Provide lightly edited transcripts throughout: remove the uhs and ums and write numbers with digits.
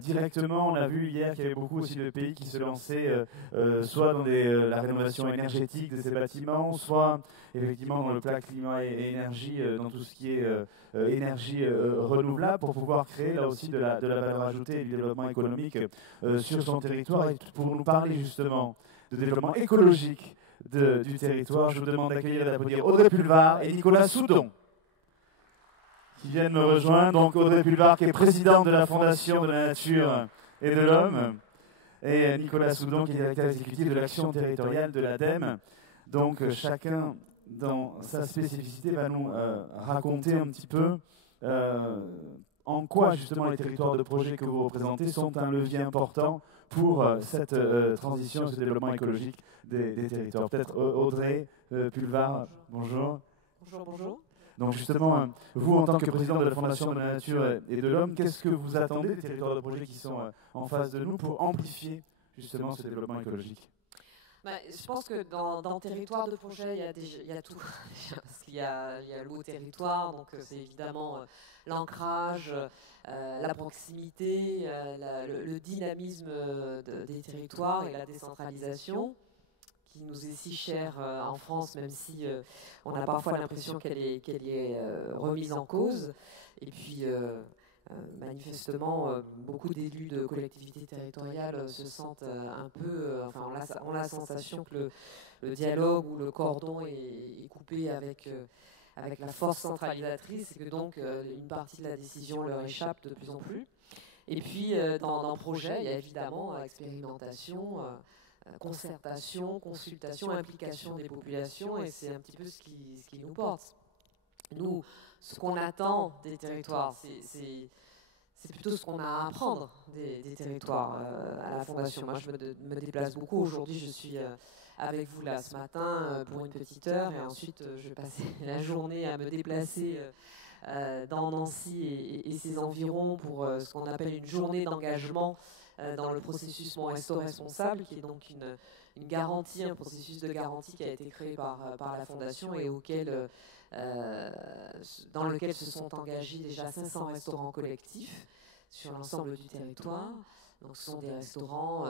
directement. On a vu hier qu'il y avait beaucoup aussi de pays qui se lançaient soit dans la rénovation énergétique de ces bâtiments, soit effectivement dans le plan climat et énergie, dans tout ce qui est énergie renouvelable, pour pouvoir créer là aussi de la valeur ajoutée et du développement économique sur son territoire. Et pour nous parler justement de développement écologique du territoire, je vous demande d'accueillir et d'applaudir Audrey Pulvar et Nicolas Soudon, qui viennent me rejoindre. Donc Audrey Pulvar, qui est présidente de la Fondation de la Nature et de l'Homme, et Nicolas Soudon, qui est directeur exécutif de l'action territoriale de l'ADEME. Donc chacun, dans sa spécificité, va nous raconter un petit peu en quoi justement les territoires de projet que vous représentez sont un levier important pour cette transition, ce développement écologique des territoires. Peut-être Audrey Pulvar, bonjour. Bonjour, bonjour. Donc justement, vous en tant que président de la Fondation de la Nature et de l'Homme, qu'est-ce que vous attendez des territoires de projet qui sont en face de nous pour amplifier justement ce développement écologique? Je pense que dans territoire de projet, il y a tout. Parce qu'il y a le territoire, donc c'est évidemment l'ancrage, la proximité, le dynamisme des territoires et la décentralisation, qui nous est si chère en France, même si on a parfois l'impression qu'elle est remise en cause. Et puis, manifestement, beaucoup d'élus de collectivités territoriales se sentent un peu... on a la sensation que le dialogue ou le cordon est coupé avec la force centralisatrice, et que donc une partie de la décision leur échappe de plus en plus. Et puis, dans le projet, il y a évidemment expérimentation, concertation, consultation, implication des populations, et c'est un petit peu ce qui nous porte. Nous, ce qu'on attend des territoires, c'est plutôt ce qu'on a à apprendre des territoires à la Fondation. Moi, je me déplace beaucoup. Aujourd'hui, je suis avec vous là ce matin pour une petite heure, et ensuite je vais passer la journée à me déplacer dans Nancy et ses environs pour ce qu'on appelle une journée d'engagement dans le processus Mon Resto Responsable, qui est donc une garantie, un processus de garantie qui a été créé par la Fondation et dans lequel se sont engagés déjà 500 restaurants collectifs sur l'ensemble du territoire. Donc ce sont des restaurants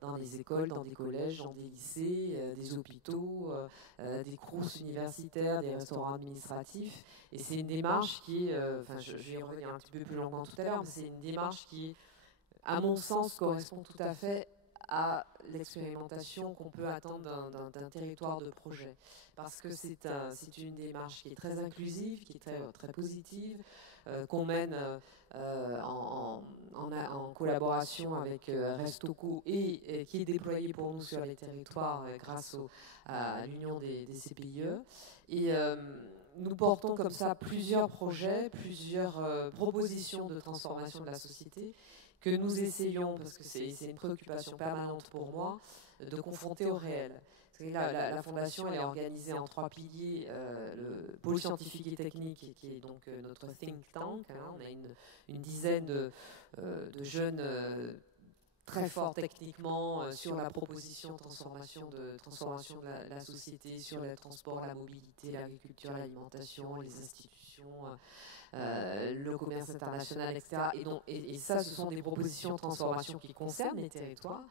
dans des écoles, dans des collèges, dans des lycées, des hôpitaux, des crous universitaires, des restaurants administratifs. Et c'est une démarche qui est, je vais y revenir un petit peu plus longuement tout à l'heure, mais c'est une démarche qui, à mon sens, correspond tout à fait à l'expérimentation qu'on peut attendre d'un territoire de projet. Parce que c'est une démarche qui est très inclusive, qui est très positive, qu'on mène en collaboration avec Restoco et qui est déployée pour nous sur les territoires grâce à l'union des CPIE. Et nous portons comme ça plusieurs projets, plusieurs propositions de transformation de la société, que nous essayons, parce que c'est une préoccupation permanente pour moi, de confronter au réel. Parce que la Fondation, elle est organisée en 3 piliers, le pôle scientifique et technique, qui est donc notre think tank. On a une dizaine de jeunes très forts techniquement sur la proposition de transformation de la société, sur le transport, la mobilité, l'agriculture, l'alimentation, les institutions, le commerce international, etc. Et ça, ce sont des propositions de transformation qui concernent les territoires.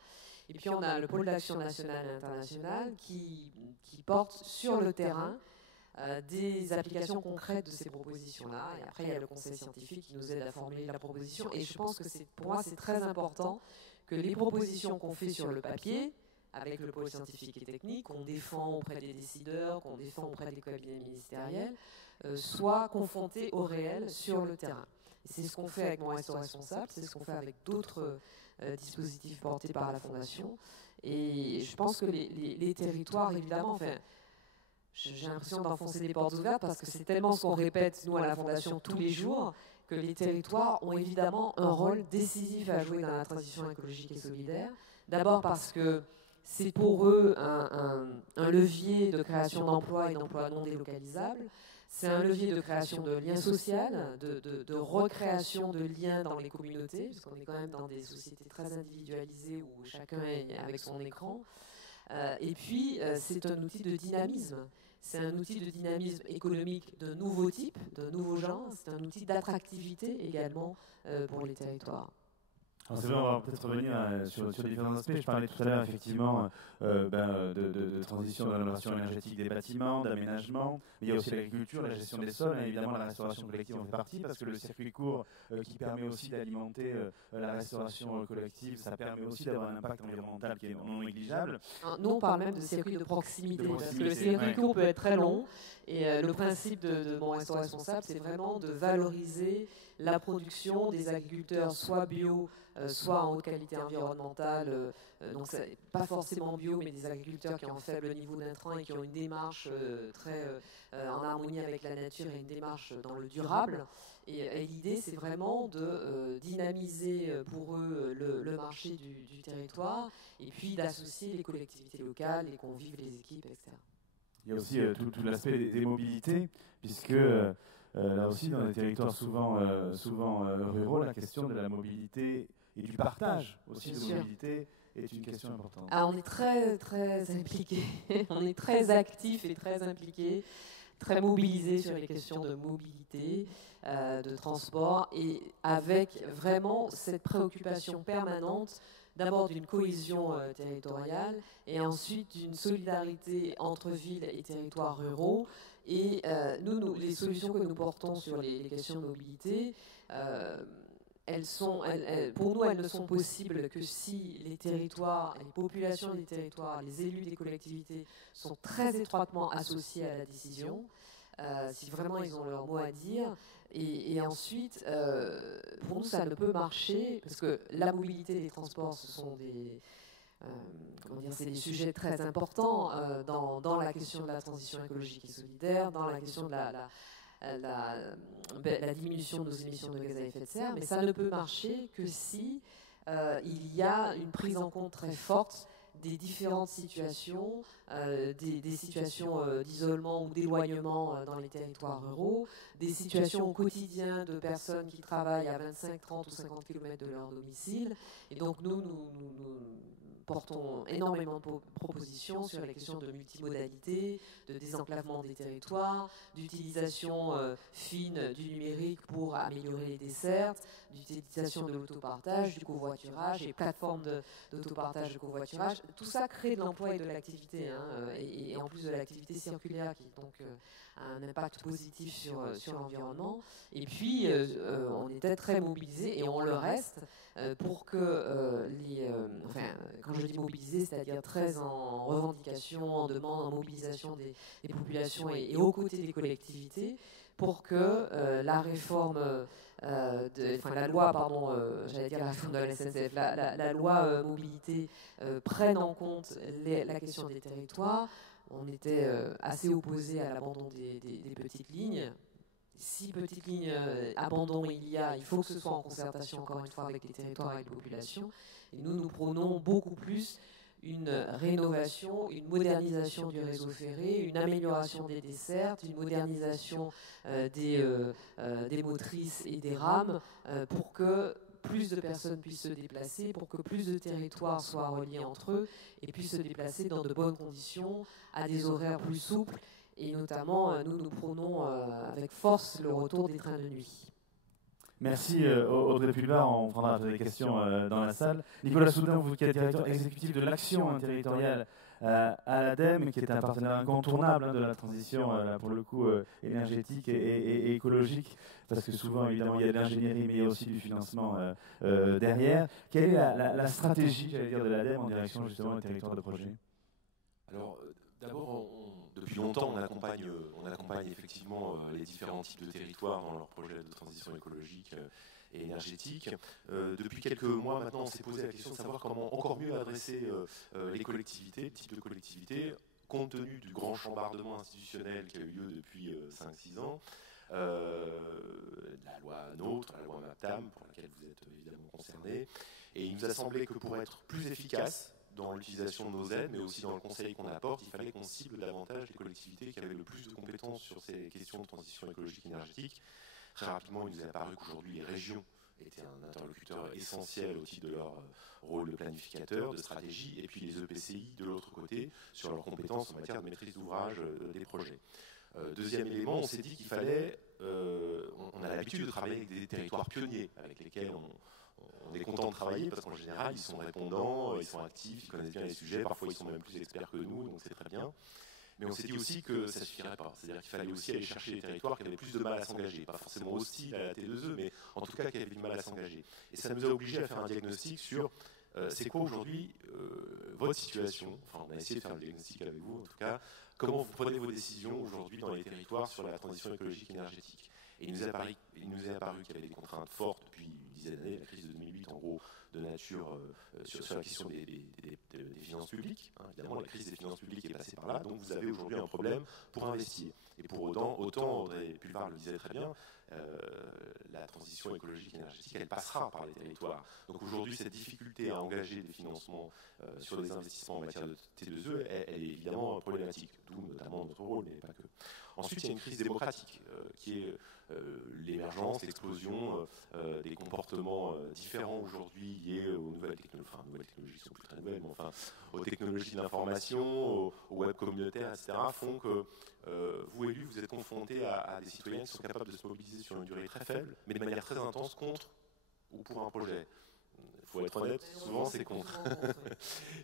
Et puis on a le pôle d'action nationale et internationale qui porte sur le terrain des applications concrètes de ces propositions-là. Et après, il y a le conseil scientifique qui nous aide à formuler la proposition. Et je pense que pour moi, c'est très important que les propositions qu'on fait sur le papier, avec le pôle scientifique et technique, qu'on défend auprès des décideurs, qu'on défend auprès des cabinets ministériels, soient confrontées au réel sur le terrain. C'est ce qu'on fait avec Mon Resto Responsable, c'est ce qu'on fait avec d'autres dispositifs portés par la Fondation. Et je pense que les territoires, évidemment, j'ai l'impression d'enfoncer des portes ouvertes parce que c'est tellement ce qu'on répète, nous, à la Fondation, tous les jours, que les territoires ont évidemment un rôle décisif à jouer dans la transition écologique et solidaire. D'abord parce que c'est pour eux un levier de création d'emplois et d'emplois non délocalisables. C'est un levier de création de liens sociaux, de recréation de liens dans les communautés, parce qu'on est quand même dans des sociétés très individualisées où chacun est avec son écran. Et puis, c'est un outil de dynamisme. C'est un outil de dynamisme économique de nouveaux types, de nouveaux genres. C'est un outil d'attractivité également pour les territoires. Alors c'est vrai, on va peut-être revenir sur différents aspects. Je parlais tout à l'heure effectivement de transition, de rénovation énergétique des bâtiments, d'aménagement, mais il y a aussi l'agriculture, la gestion des sols, et évidemment la restauration collective en fait partie, parce que le circuit court qui permet aussi d'alimenter la restauration collective, ça permet aussi d'avoir un impact environnemental qui est non négligeable. Nous, on parle même de circuit de proximité, parce que le circuit court peut être très long, et le principe de Mon Resto Responsable, c'est vraiment de valoriser la production des agriculteurs, soit bio, soit en haute qualité environnementale, donc pas forcément bio, mais des agriculteurs qui ont un faible niveau d'intrants et qui ont une démarche très en harmonie avec la nature et une démarche dans le durable. Et l'idée, c'est vraiment de dynamiser pour eux le marché du territoire, et puis d'associer les collectivités locales, les convives, les équipes, etc. Il y a aussi tout l'aspect des mobilités, puisque là aussi, dans les territoires souvent ruraux, la question de la mobilité et du partage aussi de mobilité est une question importante. Ah, on est très, très impliqués, on est très actifs et très impliqués, très mobilisés sur les questions de mobilité, de transport, et avec vraiment cette préoccupation permanente d'abord d'une cohésion territoriale et ensuite d'une solidarité entre villes et territoires ruraux. Et nous, les solutions que nous portons sur les questions de mobilité, pour nous, elles ne sont possibles que si les territoires, les populations des territoires, les élus des collectivités sont très étroitement associés à la décision, si vraiment ils ont leur mot à dire. Et ensuite, pour nous, ça ne peut marcher, parce que la mobilité des transports, ce sont c'est des sujets très importants dans la question de la transition écologique et solidaire, dans la question de la diminution de nos émissions de gaz à effet de serre, mais ça ne peut marcher que si il y a une prise en compte très forte des différentes situations, des situations d'isolement ou d'éloignement dans les territoires ruraux, des situations au quotidien de personnes qui travaillent à 25, 30 ou 50 km de leur domicile. Et donc nous portons énormément de propositions sur les questions de multimodalité, de désenclavement des territoires, d'utilisation fine du numérique pour améliorer les dessertes, d'utilisation de l'autopartage, du covoiturage et plateformes d'autopartage de covoiturage. Tout ça crée de l'emploi et de l'activité, et en plus de l'activité circulaire qui donc a un impact positif sur l'environnement. Et puis on était très mobilisés, et on le reste, pour que quand je dis mobilisés, c'est-à-dire très en revendication, en demande, en mobilisation des populations et aux côtés des collectivités, pour que la réforme, la loi, pardon, j'allais dire la réforme de la SNCF, la loi mobilité prenne en compte la question des territoires. On était assez opposés à l'abandon des petites lignes. Si petite ligne abandon il faut que ce soit en concertation, encore une fois, avec les territoires et les populations. Et nous prônons beaucoup plus une rénovation, une modernisation du réseau ferré, une amélioration des dessertes, une modernisation des motrices et des rames, pour que plus de personnes puissent se déplacer, pour que plus de territoires soient reliés entre eux et puissent se déplacer dans de bonnes conditions, à des horaires plus souples. Et notamment, nous prônons avec force le retour des trains de nuit. Merci Audrey Pulvar, on prendra des questions dans la salle. Nicolas Soudin, vous qui êtes directeur exécutif de l'action territoriale à l'ADEME, qui est un partenaire incontournable de la transition, pour le coup, énergétique et écologique, parce que souvent, évidemment, il y a de l'ingénierie, mais il y a aussi du financement derrière. Quelle est la stratégie, j'allais dire, de l'ADEME en direction justement des territoires de projet ? Alors, d'abord, depuis longtemps, on accompagne effectivement les différents types de territoires dans leurs projets de transition écologique et énergétique. Depuis quelques mois maintenant, on s'est posé la question de savoir comment encore mieux adresser les collectivités, le type de collectivités, compte tenu du grand chambardement institutionnel qui a eu lieu depuis 5-6 ans. La loi NOTRe, la loi MAPTAM, pour laquelle vous êtes évidemment concernés. Et il nous a semblé que pour être plus efficace dans l'utilisation de nos aides, mais aussi dans le conseil qu'on apporte, il fallait qu'on cible davantage les collectivités qui avaient le plus de compétences sur ces questions de transition écologique et énergétique. Très rapidement, il nous est apparu qu'aujourd'hui, les régions étaient un interlocuteur essentiel au titre de leur rôle de planificateur, de stratégie, et puis les EPCI de l'autre côté, sur leurs compétences en matière de maîtrise d'ouvrage des projets. Deuxième élément, on s'est dit qu'il fallait, on a l'habitude de travailler avec des territoires pionniers, avec lesquels on est content de travailler, parce qu'en général, ils sont répondants, ils sont actifs, ils connaissent bien les sujets, parfois ils sont même plus experts que nous, donc c'est très bien. Mais on s'est dit aussi que ça ne suffirait pas. C'est-à-dire qu'il fallait aussi aller chercher les territoires qui avaient plus de mal à s'engager. Pas forcément hostiles à la T2E, mais en tout cas qui avaient du mal à s'engager. Et ça nous a obligés à faire un diagnostic sur c'est quoi aujourd'hui votre situation. Enfin, on a essayé de faire le diagnostic avec vous, en tout cas. Comment vous prenez vos décisions aujourd'hui dans les territoires sur la transition écologique et énergétique. Et il nous est apparu qu'il y avait des contraintes fortes depuis une dizaine d'années, la crise de 2008 en gros, de nature sur la question des finances publiques. Hein, évidemment, la crise des finances publiques est passée par là, donc vous avez aujourd'hui un problème pour investir. Et pour autant Audrey Pulvar le disait très bien, la transition écologique et énergétique, elle passera par les territoires. Donc aujourd'hui, cette difficulté à engager des financements sur des investissements en matière de T2E, elle est évidemment problématique, d'où notamment notre rôle, mais pas que. Ensuite, il y a une crise démocratique qui est l'émergence, l'explosion des comportements différents aujourd'hui liés aux nouvelles technologies, enfin nouvelles technologies sont plus très nouvelles, mais enfin aux technologies de l'information, au web communautaire, etc., font que vous élus, vous êtes confrontés à des citoyens qui sont capables de se mobiliser sur une durée très faible, mais de manière très intense contre ou pour un projet. Il faut être honnête, souvent c'est contre.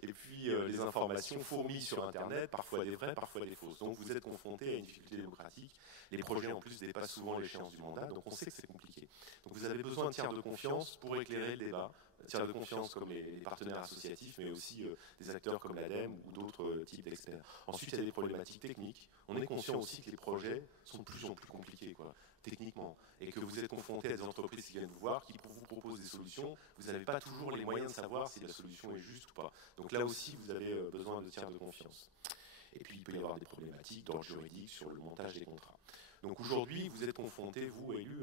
Et puis les informations fourmillent sur Internet, parfois des vraies, parfois des fausses. Donc vous êtes confronté à une difficulté démocratique. Les projets en plus dépassent souvent l'échéance du mandat, donc on sait que c'est compliqué. Donc vous avez besoin de tiers de confiance pour éclairer le débat. Tiers de confiance comme les partenaires associatifs, mais aussi des acteurs comme l'ADEME ou d'autres types d'experts. Ensuite, il y a des problématiques techniques. On est conscient aussi que les projets sont de plus en plus compliqués, techniquement, et que vous êtes confronté à des entreprises qui viennent vous voir, qui vous proposent des solutions. Vous n'avez pas toujours les moyens de savoir si la solution est juste ou pas. Donc là aussi, vous avez besoin de tiers de confiance. Et puis, il peut y avoir des problématiques d'ordre juridique sur le montage des contrats. Donc aujourd'hui, vous êtes confronté, vous, élus,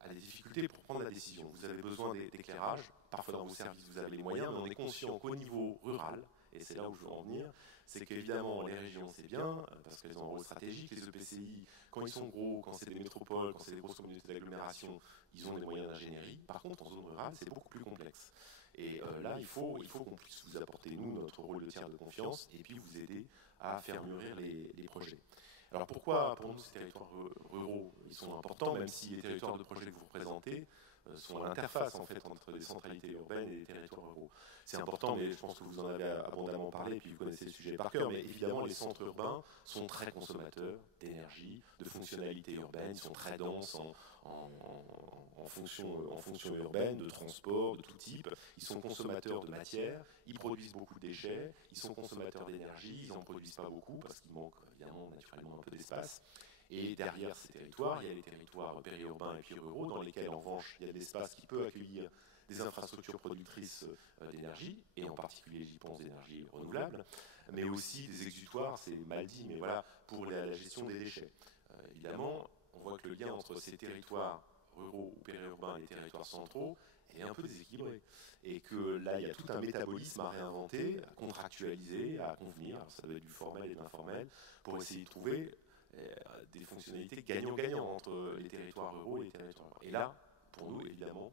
à des difficultés pour prendre la décision. Vous avez besoin d'éclairage. Parfois, dans vos services, vous avez les moyens, mais on est conscient qu'au niveau rural, et c'est là où je veux en venir, c'est qu'évidemment, les régions, c'est bien, parce qu'elles ont un rôle stratégique. Les EPCI, quand ils sont gros, quand c'est des métropoles, quand c'est des grosses communautés d'agglomération, ils ont des moyens d'ingénierie. Par contre, en zone rurale, c'est beaucoup plus complexe. Et là, il faut qu'on puisse vous apporter, nous, notre rôle de tiers de confiance, et puis vous aider à faire mûrir les projets. Alors pourquoi, pour nous, ces territoires ruraux, ils sont importants, même si les territoires de projet que vous représentez sont l'interface en fait entre les centralités urbaines et les territoires ruraux. C'est important, mais je pense que vous en avez abondamment parlé, et puis vous connaissez le sujet par cœur, mais évidemment les centres urbains sont très consommateurs d'énergie, de fonctionnalités urbaines, ils sont très denses en fonction urbaine, de transport, de tout type. Ils sont consommateurs de matière, ils produisent beaucoup de déchets, ils sont consommateurs d'énergie, ils n'en produisent pas beaucoup parce qu'il manque évidemment naturellement un peu d'espace. Et derrière ces territoires, il y a les territoires périurbains et puis ruraux, dans lesquels, en revanche, il y a de l'espace qui peut accueillir des infrastructures productrices d'énergie, et en particulier, j'y pense, d'énergie renouvelable, mais aussi des exutoires, c'est mal dit, mais voilà, pour la gestion des déchets. Évidemment, on voit que le lien entre ces territoires ruraux ou périurbains et les territoires centraux est un peu déséquilibré. Et que là, il y a tout un métabolisme à réinventer, à contractualiser, à convenir, alors ça doit être du formel et de l'informel, pour essayer de trouver des fonctionnalités gagnant-gagnant entre les territoires ruraux et les territoires urbains. Et là, pour nous, évidemment,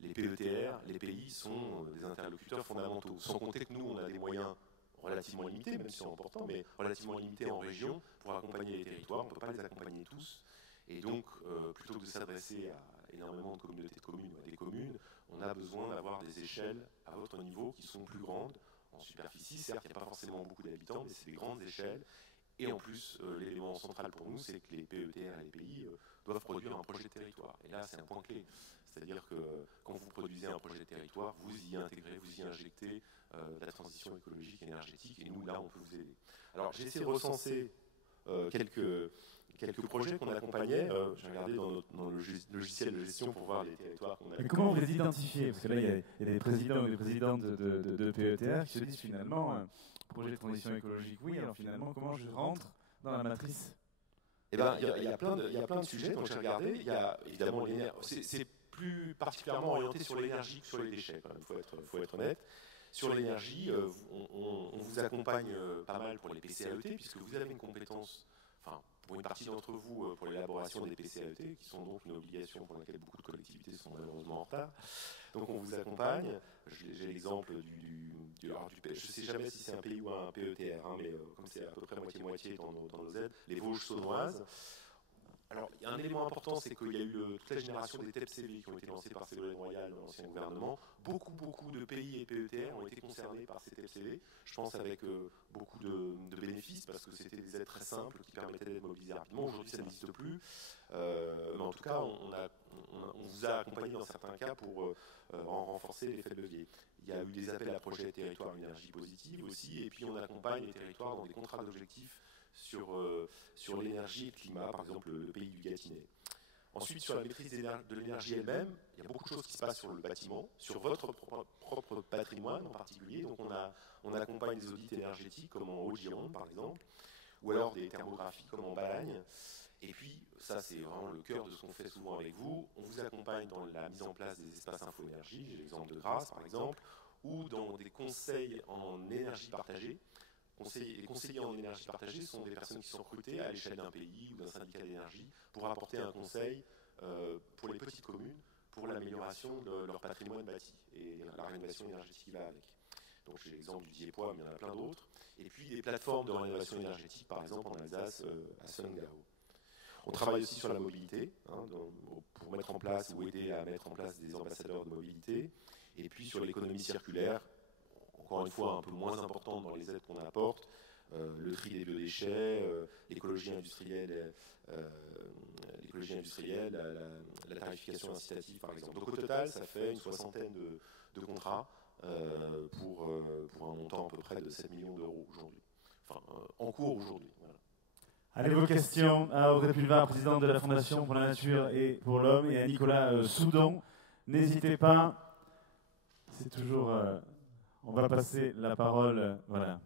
les PETR, les pays sont des interlocuteurs fondamentaux. Sans compter que nous, on a des moyens relativement limités, même si c'est important, mais relativement limités en région pour accompagner les territoires. On ne peut pas les accompagner tous. Et donc, plutôt que de s'adresser à énormément de communautés de communes ou à des communes, on a besoin d'avoir des échelles à votre niveau qui sont plus grandes en superficie. Certes, il n'y a pas forcément beaucoup d'habitants, mais c'est des grandes échelles. Et en plus, l'élément central pour nous, c'est que les PETR et les pays doivent produire un projet de territoire. Et là, c'est un point clé. C'est-à-dire que quand vous produisez un projet de territoire, vous y intégrez, vous y injectez la transition écologique et énergétique. Et nous, là, on peut vous aider. Alors, j'ai essayé de recenser quelques projets qu'on accompagnait. J'ai regardé dans le logiciel de gestion pour voir les territoires qu'on a. Mais comment vous les identifiez? Parce que là, il y a des présidents ou des présidentes de PETR qui se disent finalement, projet de transition écologique, oui, alors finalement, comment je rentre dans la matrice? Eh ben, il y a plein de sujets, donc j'ai regardé. Il y a évidemment l'énergie. C'est plus particulièrement orienté sur l'énergie que sur les déchets, quand même, faut être honnête. Sur l'énergie, on vous accompagne pas mal pour les PCAET, puisque vous avez une compétence, enfin, pour une partie d'entre vous, pour l'élaboration des PCAET, qui sont donc une obligation pour laquelle beaucoup de collectivités sont malheureusement en retard. Donc on vous accompagne. J'ai l'exemple je ne sais jamais si c'est un pays ou un PETR, hein, mais comme c'est à peu près moitié-moitié dans nos aides, les Vosges saunoises. Alors, il y a un élément important, c'est qu'il y a eu toute la génération des TEPCV qui ont été lancés par Ségolène Royal dans l'ancien gouvernement. Beaucoup de pays et PETR ont été concernés par ces TEPCV. Je pense avec beaucoup de bénéfices, parce que c'était des aides très simples qui permettaient d'être mobilisés rapidement. Aujourd'hui, ça n'existe plus. Mais en tout cas, on vous a accompagné dans certains cas pour en renforcer l'effet de levier. Il y a eu des appels à projets territoires énergie positive aussi, et puis on accompagne les territoires dans des contrats d'objectifs sur l'énergie et le climat, par exemple le pays du Gâtinais. Ensuite, sur la maîtrise de l'énergie elle-même, il y a beaucoup de choses qui se passent sur le bâtiment, sur votre propre patrimoine en particulier. Donc on accompagne des audits énergétiques comme en Haute-Gironde par exemple, ou alors des thermographies comme en Balagne. Et puis, ça c'est vraiment le cœur de ce qu'on fait souvent avec vous, on vous accompagne dans la mise en place des espaces info-énergie, j'ai l'exemple de Grasse par exemple, ou dans des conseils en énergie partagée. Les conseillers en énergie partagée sont des personnes qui sont recrutées à l'échelle d'un pays ou d'un syndicat d'énergie pour apporter un conseil pour les petites communes pour l'amélioration de leur patrimoine bâti et la rénovation énergétique qui va avec. Donc j'ai l'exemple du Diepois, mais il y en a plein d'autres. Et puis des plateformes de rénovation énergétique, par exemple en Alsace, à Sonnengau. On travaille aussi sur la mobilité, pour mettre en place ou aider à mettre en place des ambassadeurs de mobilité. Et puis sur l'économie circulaire, encore une fois un peu moins importante dans les aides qu'on apporte, le tri des biodéchets, l'écologie industrielle, la tarification incitative par exemple. Donc au total, ça fait une soixantaine de contrats pour un montant à peu près de 7 millions d'euros aujourd'hui. Enfin, en cours aujourd'hui. Voilà. Allez, vos questions à Audrey Pulvar, présidente de la Fondation pour la Nature et pour l'Homme, et à Nicolas Soudon. N'hésitez pas, c'est toujours... on va passer la parole, voilà.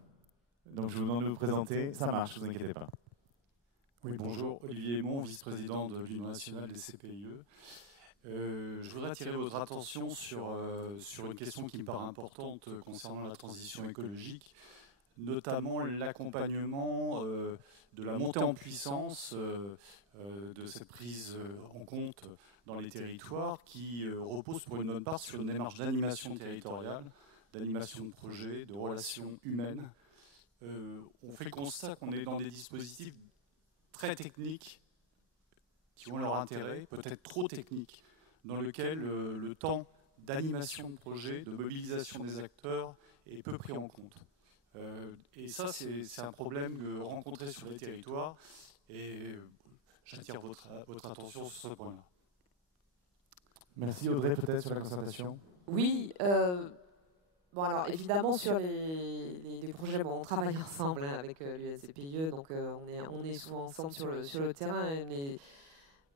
Donc je vous demande de vous présenter, ça marche, ne vous inquiétez pas. Oui, bonjour, Olivier Aymon, vice-président de l'Union nationale des CPIE. Je voudrais attirer votre attention sur une question qui me paraît importante concernant la transition écologique, notamment l'accompagnement de la montée en puissance de cette prise en compte dans les territoires qui repose pour une bonne part sur une démarche d'animation territoriale, d'animation de projets, de relations humaines. On fait le constat qu'on est dans des dispositifs très techniques qui ont leur intérêt, peut-être trop techniques, dans lequel le temps d'animation de projet, de mobilisation des acteurs est peu pris en compte. Et ça, c'est un problème rencontré sur les territoires et j'attire votre attention sur ce point-là. Merci Audrey, peut-être sur la concertation. Oui, bon alors évidemment sur les projets, bon, on travaille ensemble avec l'USCPIE, donc on est souvent ensemble sur le terrain, mais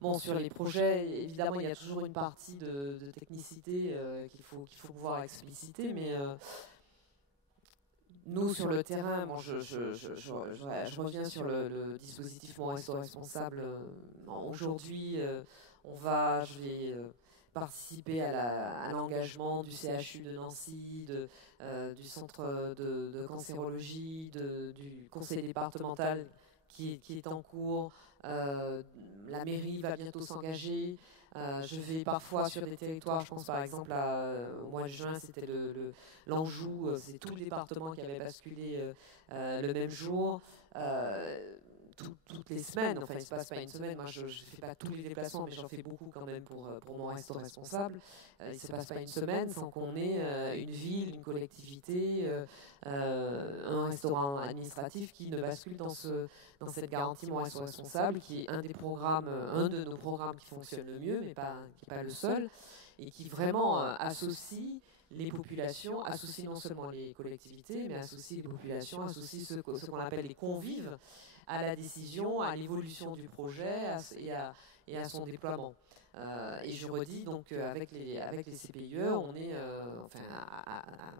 bon, sur les projets, évidemment il y a toujours une partie de technicité qu'il faut pouvoir expliciter, mais nous sur le terrain, bon, je reviens sur le dispositif Mon Resto Responsable. Aujourd'hui, je vais participer à l'engagement du CHU de Nancy, du centre de cancérologie, du conseil départemental qui est en cours. La mairie va bientôt s'engager. Je vais parfois sur des territoires, je pense par exemple au mois de juin, c'était l'Anjou, c'est tout le département qui avait basculé le même jour. Toutes les semaines, enfin il ne se passe pas une semaine, moi je ne fais pas tous les déplacements, mais j'en fais beaucoup quand même pour Mon Resto Responsable. Il ne se passe pas une semaine sans qu'on ait une ville, une collectivité, un restaurant administratif qui ne bascule dans cette garantie Mon Resto Responsable, qui est un de nos programmes qui fonctionne le mieux, mais qui n'est pas le seul, et qui vraiment associe les populations, associe non seulement les collectivités, mais associe les populations, associe ce qu'on appelle les convives à la décision, à l'évolution du projet et à son déploiement. Et je redis donc avec les CPIE, on est,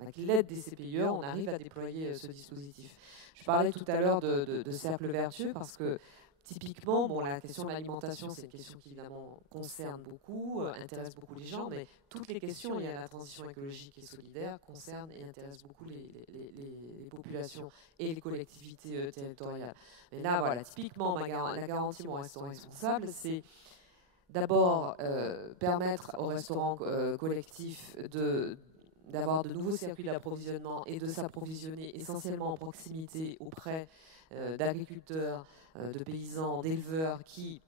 avec l'aide des CPIE, on arrive à déployer ce dispositif. Je parlais tout à l'heure de cercle vertueux parce que typiquement, bon, la question de l'alimentation, c'est une question qui évidemment concerne beaucoup, intéresse beaucoup les gens, mais toutes les questions liées à la transition écologique et solidaire concernent et intéressent beaucoup les populations et les collectivités territoriales. Mais là, voilà, typiquement, la garantie Mon Restaurant Responsable, c'est d'abord permettre aux restaurants collectifs d'avoir de nouveaux circuits d'approvisionnement et de s'approvisionner essentiellement en proximité auprès d'agriculteurs, de paysans, d'éleveurs qui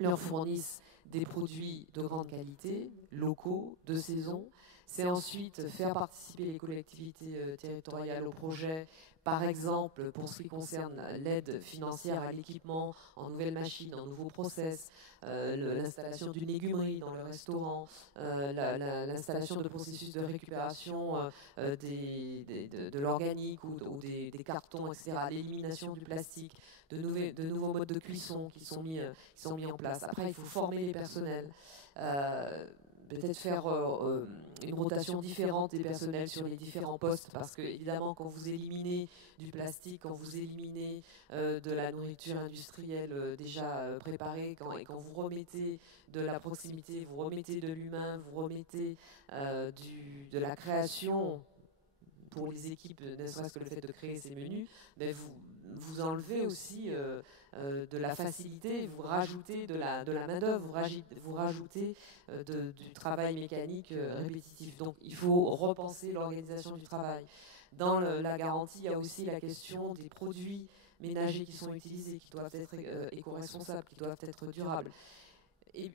leur fournissent des produits de grande qualité, locaux, de saison. C'est ensuite faire participer les collectivités territoriales au projet, par exemple pour ce qui concerne l'aide financière à l'équipement, en nouvelles machines, en nouveaux process, l'installation d'une légumerie dans le restaurant, l'installation de processus de récupération de l'organique ou des cartons, etc., l'élimination du plastique, de nouveaux modes de cuisson qui sont mis en place. Après, il faut former les personnels. Peut-être faire une rotation différente des personnels sur les différents postes, parce que évidemment quand vous éliminez du plastique, quand vous éliminez de la nourriture industrielle déjà préparée, quand vous remettez de la proximité, vous remettez de l'humain, vous remettez de la création pour les équipes, ne serait-ce que le fait de créer ces menus, mais vous enlevez aussi de la facilité, vous rajoutez de la main-d'œuvre, vous rajoutez du travail mécanique répétitif. Donc il faut repenser l'organisation du travail. Dans la garantie, il y a aussi la question des produits ménagers qui sont utilisés, qui doivent être éco-responsables, qui doivent être durables.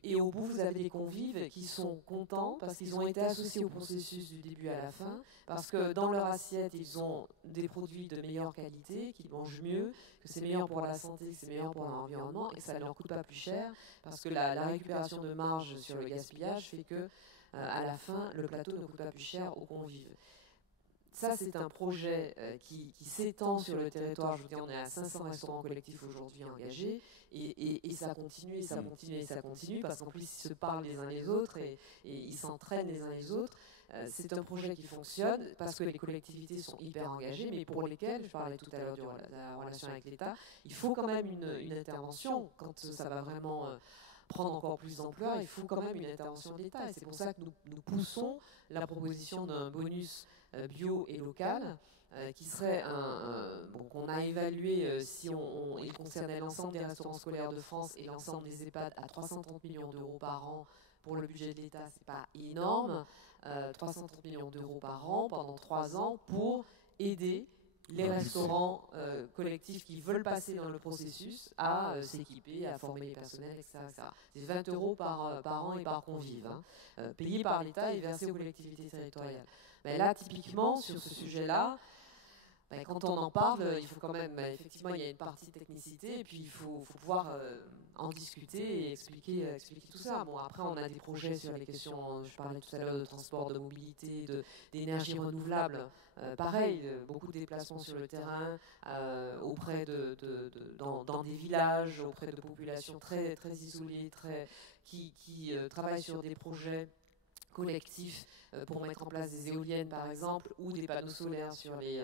Et au bout, vous avez des convives qui sont contents parce qu'ils ont été associés au processus du début à la fin, parce que dans leur assiette, ils ont des produits de meilleure qualité, qu'ils mangent mieux, que c'est meilleur pour la santé, que c'est meilleur pour l'environnement, et que ça ne leur coûte pas plus cher, parce que la récupération de marge sur le gaspillage fait que, à la fin, le plateau ne coûte pas plus cher aux convives. Ça, c'est un projet qui s'étend sur le territoire. Je vous dis, on est à 500 restaurants collectifs aujourd'hui engagés, et ça continue, et ça continue, et ça continue, parce qu'en plus, ils se parlent les uns les autres, et ils s'entraînent les uns les autres. C'est un projet qui fonctionne, parce que les collectivités sont hyper engagées, mais pour lesquelles, je parlais tout à l'heure de la relation avec l'État, il faut quand même une intervention, quand ça va vraiment prendre encore plus d'ampleur, il faut quand même une intervention de l'État, et c'est pour ça que nous poussons la proposition d'un bonus bio et local, qui serait qu'on a évalué si il concernait l'ensemble des restaurants scolaires de France et l'ensemble des EHPAD à 330 millions d'euros par an. Pour le budget de l'État, c'est pas énorme, 330 millions d'euros par an pendant 3 ans pour aider les restaurants collectifs qui veulent passer dans le processus à s'équiper, à former les personnels, etc. C'est 20 euros par an et par convive, payés par l'État et versés aux collectivités territoriales. Mais là, typiquement, sur ce sujet-là, quand on en parle, il faut quand même, effectivement, il y a une partie de technicité, et puis il faut pouvoir en discuter et expliquer tout ça. Bon, après, on a des projets sur les questions, je parlais tout à l'heure de transport, de mobilité, d'énergie renouvelable. Pareil, beaucoup de déplacements sur le terrain, dans des villages, auprès de populations très, très isolées, qui travaillent sur des projets collectifs pour mettre en place des éoliennes par exemple, ou des panneaux solaires sur les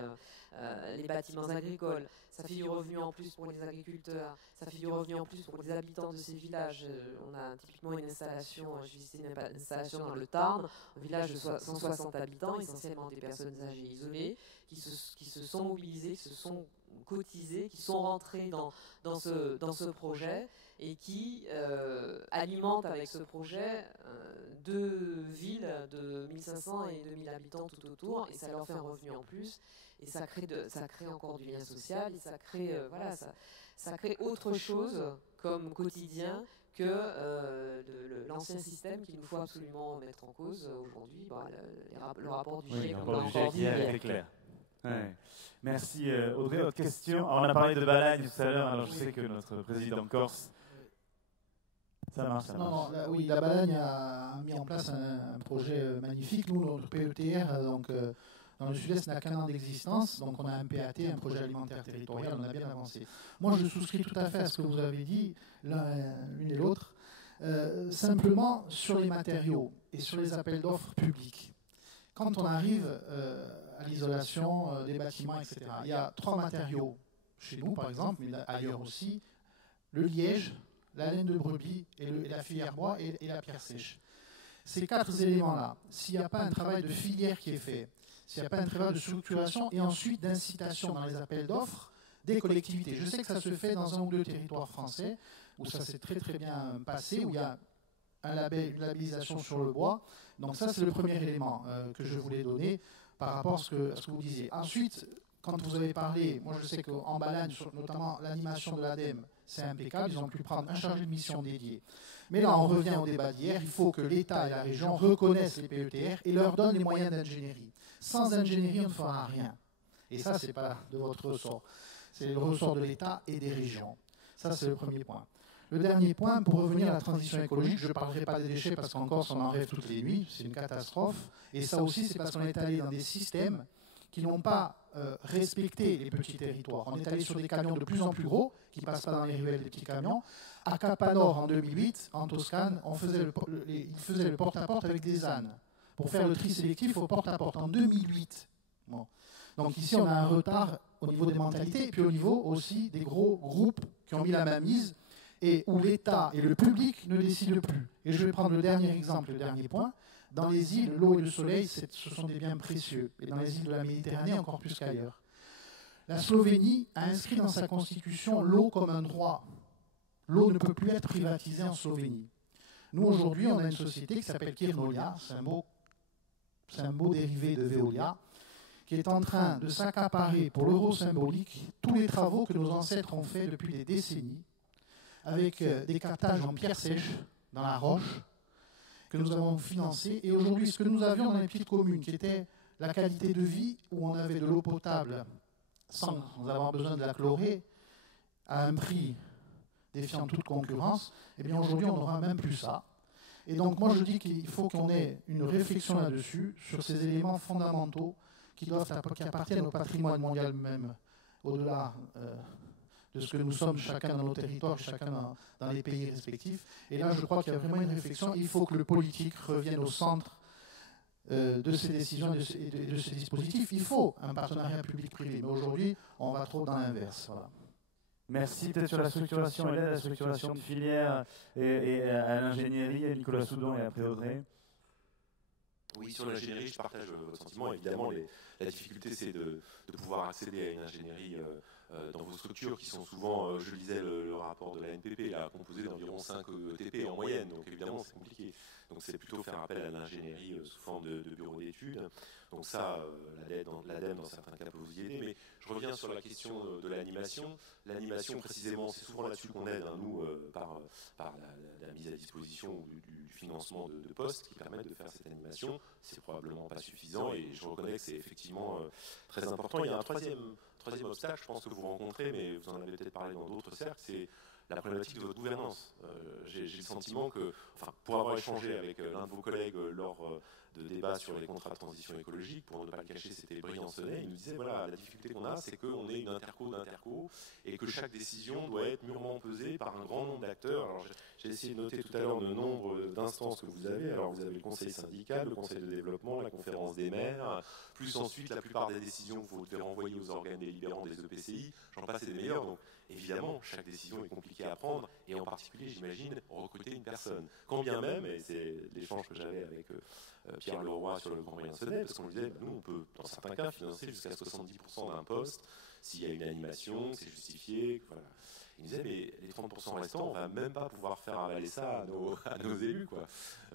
bâtiments agricoles. Ça fait du revenu en plus pour les agriculteurs, ça fait du revenu en plus pour les habitants de ces villages. On a typiquement une installation, j'ai visité une installation dans le Tarn, un village de 160 habitants, essentiellement des personnes âgées isolées, qui se sont mobilisées, qui se sont cotisées, qui sont rentrées dans ce projet, et qui alimentent avec ce projet 2 villes de 1500 et 2000 habitants tout autour, et ça leur fait un revenu en plus, et ça crée encore du lien social, et ça crée ça crée autre chose comme quotidien que l'ancien système qu'il nous faut absolument mettre en cause aujourd'hui. Le rapport du GIEC, on l'a encore dit, est clair. Ouais. Merci Audrey. Autre question. Alors, on a parlé de Balagne tout à l'heure, alors je sais que notre président corse. Ça marche. Oui, la Balagne a mis en place un projet magnifique. Nous, notre PETR, donc, dans le sud-est, n'a qu'un an d'existence. Donc, on a un PAT, un projet alimentaire territorial, on a bien avancé. Moi, je souscris tout à fait à ce que vous avez dit, l'une et l'autre. Simplement, sur les matériaux et sur les appels d'offres publics. Quand on arrive à l'isolation des bâtiments, etc., il y a 3 matériaux, chez nous, par exemple, mais ailleurs aussi, le liège, la laine de brebis et la filière bois et la pierre sèche. Ces 4 éléments-là, s'il n'y a pas un travail de filière qui est fait, s'il n'y a pas un travail de structuration et ensuite d'incitation dans les appels d'offres des collectivités. Je sais que ça se fait dans 1 ou 2 territoires français où ça s'est très très bien passé, où il y a une labellisation sur le bois. Donc ça, c'est le premier élément que je voulais donner par rapport à ce que vous disiez. Ensuite, quand vous avez parlé, moi je sais qu'en Balagne, notamment l'animation de l'ADEME, c'est impeccable, ils ont pu prendre un chargé de mission dédié. Mais là, on revient au débat d'hier, il faut que l'État et la région reconnaissent les PETR et leur donnent les moyens d'ingénierie. Sans ingénierie, on ne fera rien. Et ça, ce n'est pas de votre ressort. C'est le ressort de l'État et des régions. Ça, c'est le premier point. Le dernier point, pour revenir à la transition écologique, je ne parlerai pas des déchets parce qu'en Corse, on en rêve toutes les nuits, c'est une catastrophe. Et ça aussi, c'est parce qu'on est allé dans des systèmes qui n'ont pas respecté les petits territoires. On est allé sur des camions de plus en plus gros, qui ne passent pas dans les ruelles des petits camions. À Capanor, en 2008, en Toscane, ils faisaient le porte-à-porte avec des ânes pour faire le tri sélectif au porte-à-porte en 2008. Bon. Donc ici, on a un retard au niveau des mentalités, et puis au niveau aussi des gros groupes qui ont mis la main mise, et où l'État et le public ne décident plus. Et je vais prendre le dernier exemple, le dernier point. Dans les îles, l'eau et le soleil, ce sont des biens précieux. Et dans les îles de la Méditerranée, encore plus qu'ailleurs. La Slovénie a inscrit dans sa constitution l'eau comme un droit. L'eau ne peut plus être privatisée en Slovénie. Nous, aujourd'hui, on a une société qui s'appelle Kirnolia, c'est un beau dérivé de Veolia, qui est en train de s'accaparer pour l'euro symbolique tous les travaux que nos ancêtres ont faits depuis des décennies, avec des captages en pierre sèche dans la roche, que nous avons financés. Et aujourd'hui, ce que nous avions dans les petites communes, qui était la qualité de vie, où on avait de l'eau potable sans avoir besoin de la chlorer, à un prix défiant toute concurrence, eh bien aujourd'hui, on n'aura même plus ça. Et donc, moi, je dis qu'il faut qu'on ait une réflexion là-dessus, sur ces éléments fondamentaux qui appartiennent au patrimoine mondial même, au-delà de ce que nous sommes chacun dans nos territoires, chacun dans les pays respectifs. Et là, je crois qu'il y a vraiment une réflexion. Il faut que le politique revienne au centre de ces décisions et de ces dispositifs. Il faut un partenariat public-privé, mais aujourd'hui, on va trop dans l'inverse. Voilà. Merci. Peut-être sur la structuration, Hélène, la structuration de filière et à l'ingénierie, Nicolas Soudon et après Audrey. Oui, sur l'ingénierie, je partage votre sentiment. Évidemment, la difficulté, c'est de pouvoir accéder à une ingénierie dans vos structures qui sont souvent, je lisais le rapport de la NPP, là, composé d'environ 5 ETP en moyenne. Donc évidemment, c'est compliqué. Donc c'est plutôt faire appel à l'ingénierie sous forme de bureau d'études. Donc ça, l'ADEME, dans certains cas, peut vous y aider. Mais je reviens sur la question de l'animation. L'animation, précisément, c'est souvent là-dessus qu'on aide, nous, par la mise à disposition du financement de postes qui permettent de faire cette animation. C'est probablement pas suffisant et je reconnais que c'est effectivement très important. Il y a un troisième obstacle, je pense que vous rencontrez, mais vous en avez peut-être parlé dans d'autres cercles, c'est la problématique de votre gouvernance. J'ai le sentiment que, pour avoir échangé avec l'un de vos collègues lors de débats sur les contrats de transition écologique, pour ne pas le cacher, c'était Briançonnet, il nous disait, voilà, la difficulté qu'on a, c'est qu'on est une interco d'interco, et que chaque décision doit être mûrement pesée par un grand nombre d'acteurs. Alors j'ai essayé de noter tout à l'heure le nombre d'instances que vous avez. Alors vous avez le conseil syndical, le conseil de développement, la conférence des maires, plus ensuite la plupart des décisions que vous devez renvoyer aux organes délibérants des EPCI, j'en passe et des meilleurs. Donc évidemment, chaque décision est compliquée à prendre, et en particulier, j'imagine, recruter une personne. Quand bien même, et c'est l'échange que j'avais avec Pierre Leroy sur le Grand Briançonnet, parce qu'on lui disait, nous, on peut, dans certains cas, financer jusqu'à 70% d'un poste, s'il y a une animation, c'est justifié, voilà. Il nous disait, mais les 30% restants, on ne va même pas pouvoir faire avaler ça à nos élus, quoi.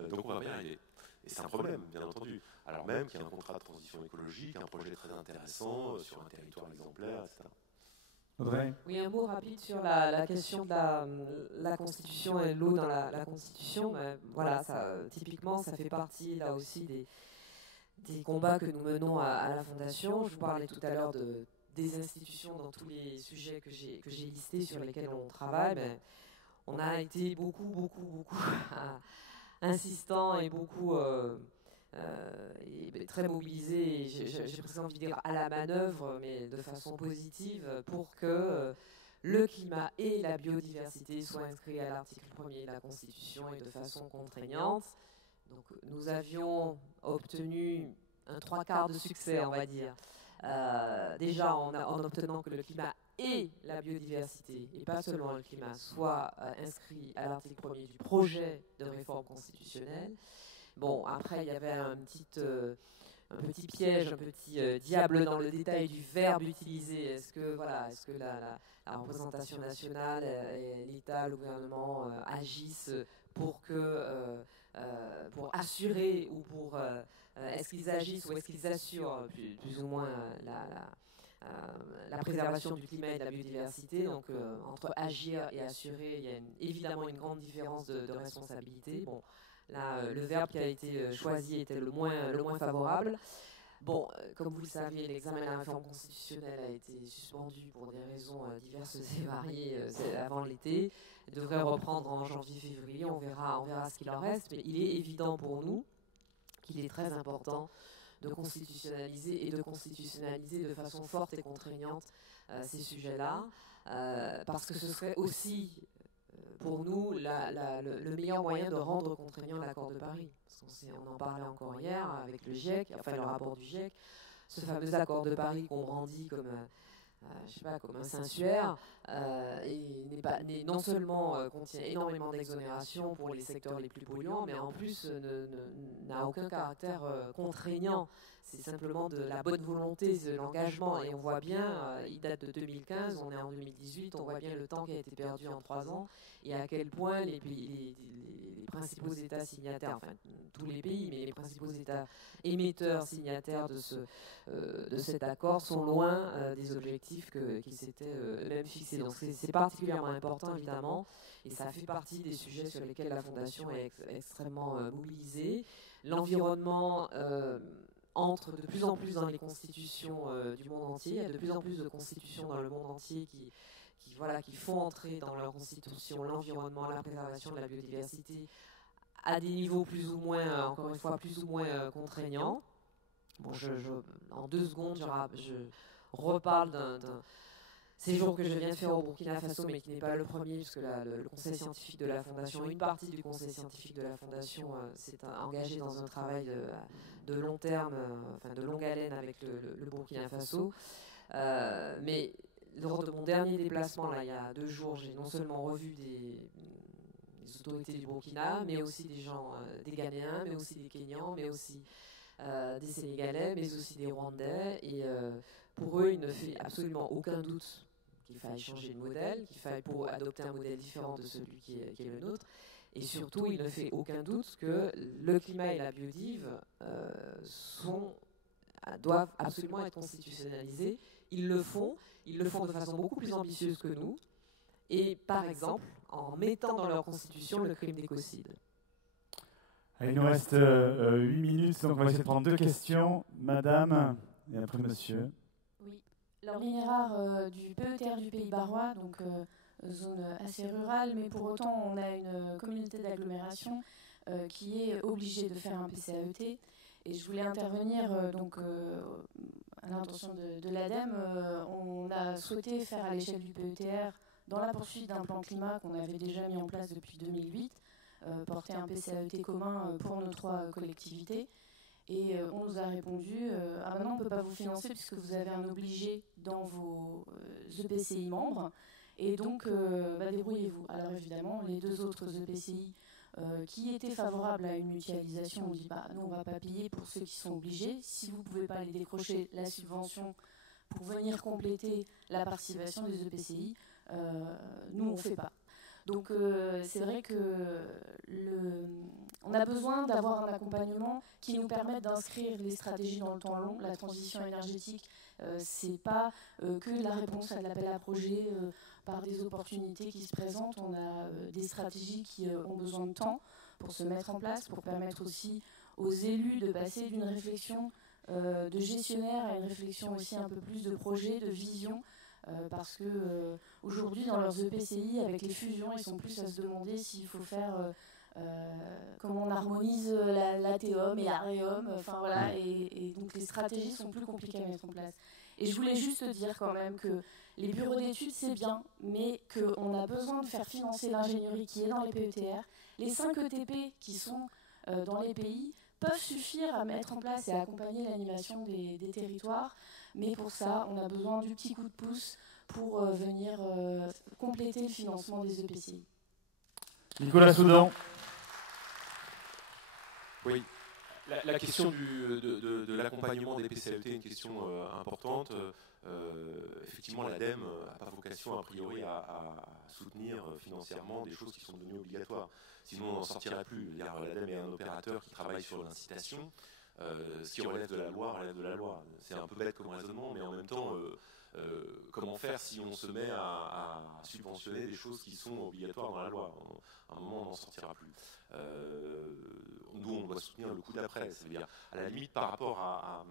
Donc on va bien y arriver. Et c'est un problème, bien entendu. Alors même qu'il y a un contrat de transition écologique, un projet très intéressant, sur un territoire exemplaire, etc. Audrey ? Oui, un mot rapide sur la question de la Constitution et l'eau dans la Constitution. Voilà, typiquement, ça fait partie là aussi des combats que nous menons à la Fondation. Je vous parlais tout à l'heure des institutions dans tous les sujets que j'ai listés sur lesquels on travaille. On a été beaucoup insistant et beaucoup et très mobilisé, j'ai presque envie de dire à la manœuvre, mais de façon positive, pour que le climat et la biodiversité soient inscrits à l'article 1er de la Constitution et de façon contraignante. Donc nous avions obtenu un 3/4 de succès, on va dire, déjà en obtenant que le climat et la biodiversité, et pas seulement le climat, soient inscrits à l'article 1er du projet de réforme constitutionnelle. Bon, après, il y avait un petit piège, un petit diable dans le détail du verbe utilisé. Est-ce que la représentation nationale, l'État, le gouvernement agissent pour assurer ou pour est-ce qu'ils agissent ou est-ce qu'ils assurent plus ou moins la préservation du climat et de la biodiversité. Donc entre agir et assurer, il y a évidemment une grande différence de responsabilité. Bon, là, le verbe qui a été choisi était le moins favorable. Bon, comme vous le savez, l'examen de la réforme constitutionnelle a été suspendu pour des raisons diverses et variées avant l'été. Il devrait reprendre en janvier-février, on verra ce qu'il en reste, mais il est évident pour nous qu'il est très important de constitutionnaliser de façon forte et contraignante ces sujets-là, parce que ce serait aussi pour nous le meilleur moyen de rendre contraignant l'accord de Paris. On en parlait encore hier avec le GIEC, enfin le rapport du GIEC, ce fameux accord de Paris qu'on brandit comme comme un sensuaire, et non seulement contient énormément d'exonérations pour les secteurs les plus polluants, mais en plus n'a aucun caractère contraignant. C'est simplement de la bonne volonté, de l'engagement, et on voit bien, il date de 2015, on est en 2018, on voit bien le temps qui a été perdu en 3 ans, et à quel point les principaux États signataires, enfin tous les pays, mais les principaux États émetteurs signataires de cet accord sont loin des objectifs qu'ils s'étaient eux-mêmes fixés. Donc c'est particulièrement important, évidemment, et ça fait partie des sujets sur lesquels la Fondation est extrêmement mobilisée. L'environnement entre de plus en plus dans les constitutions du monde entier. Il y a de plus en plus de constitutions dans le monde entier qui font entrer dans leur constitution l'environnement, la préservation de la biodiversité à des niveaux plus ou moins, encore une fois, plus ou moins contraignants. Bon, en 2 secondes, je reparle d'un séjour que je viens de faire au Burkina Faso, mais qui n'est pas le premier, puisque le conseil scientifique de la Fondation, une partie du conseil scientifique de la Fondation s'est engagé dans un travail de long terme, de longue haleine avec le Burkina Faso. Mais lors de mon dernier déplacement, là, il y a 2 jours, j'ai non seulement revu des autorités du Burkina, mais aussi des gens, des Ghanéens, mais aussi des Kenyans, mais aussi des Sénégalais, mais aussi des Rwandais. Et pour eux, il ne fait absolument aucun doute qu'il faille changer de modèle, qu'il faille pour adopter un modèle différent de celui qui est le nôtre. Et surtout, il ne fait aucun doute que le climat et la biodive doivent absolument être constitutionnalisés. Ils le font de façon beaucoup plus ambitieuse que nous, et par exemple, en mettant dans leur constitution le crime d'écocide. Il nous reste 8 minutes, donc on va essayer de prendre 2 questions. Madame, et après monsieur. Oui, Laure Linérar du PETR du Pays Barrois, donc zone assez rurale, mais pour autant on a une communauté d'agglomération qui est obligée de faire un PCAET. Et je voulais intervenir à l'intention de l'ADEME. On a souhaité faire à l'échelle du PETR, dans la poursuite d'un plan climat qu'on avait déjà mis en place depuis 2008, porter un PCAET commun pour nos 3 collectivités. Et on nous a répondu ah ben non, on ne peut pas vous financer puisque vous avez un obligé dans vos EPCI membres. Et donc, débrouillez-vous. Alors évidemment, les 2 autres EPCI qui étaient favorables à une mutualisation, on dit nous on ne va pas payer pour ceux qui sont obligés. Si vous ne pouvez pas aller décrocher la subvention pour venir compléter la participation des EPCI, nous on ne fait pas. Donc c'est vrai que on a besoin d'avoir un accompagnement qui nous permette d'inscrire les stratégies dans le temps long. La transition énergétique, c'est pas que la réponse à l'appel à projet par des opportunités qui se présentent. On a des stratégies qui ont besoin de temps pour se mettre en place, pour permettre aussi aux élus de passer d'une réflexion de gestionnaire à une réflexion aussi un peu plus de projet, de vision. Parce que aujourd'hui dans leurs EPCI avec les fusions ils sont plus à se demander s'il faut faire comment on harmonise l'ATEOM et l'AREOM, et donc les stratégies sont plus compliquées à mettre en place. Et je voulais juste dire quand même que les bureaux d'études c'est bien, mais qu'on a besoin de faire financer l'ingénierie qui est dans les PETR. Les 5 ETP qui sont dans les pays peuvent suffire à mettre en place et à accompagner l'animation des territoires. Mais pour ça, on a besoin du petit coup de pouce pour venir compléter le financement des EPCI. Nicolas Soudan. Oui, la question de l'accompagnement des PCAET est une question importante. Effectivement, l'ADEME n'a pas vocation, a priori, à soutenir financièrement des choses qui sont devenues obligatoires. Sinon, on n'en sortirait plus. L'ADEME est un opérateur qui travaille sur l'incitation. Ce qui relève de la loi relève de la loi. C'est un peu bête comme raisonnement, mais en même temps, comment faire si on se met à subventionner des choses qui sont obligatoires dans la loi? À un moment, on n'en sortira plus. Nous, on doit soutenir le coup d'après. C'est-à-dire, à la limite, par rapport à